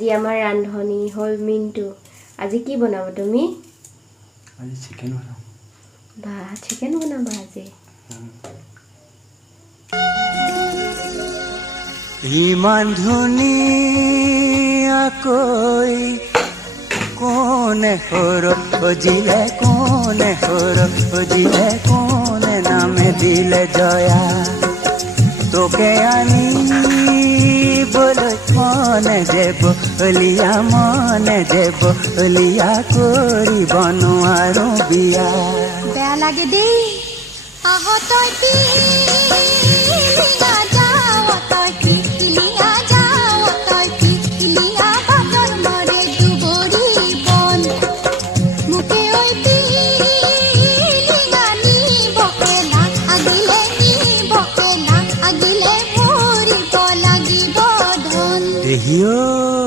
আজি আমাৰ ৰান্ধনি হ'ল মিন্টু। আজি কি বনাব তুমি? আজি চিকেন বনাম। বাহ, চিকেন বনাবা আজি? ইমান ধুনীয়াকৈ কোনে হৰক খজিলে, কোনে হৰক খজিলে, কোনে নামে দিলে জয়া। তোকে আনিবলৈ মনে দেব অলিয়া, মনে দেব অলিয়া, কৰিব নোৱাৰো বিয়া। বেয়া লাগে দেই আহতই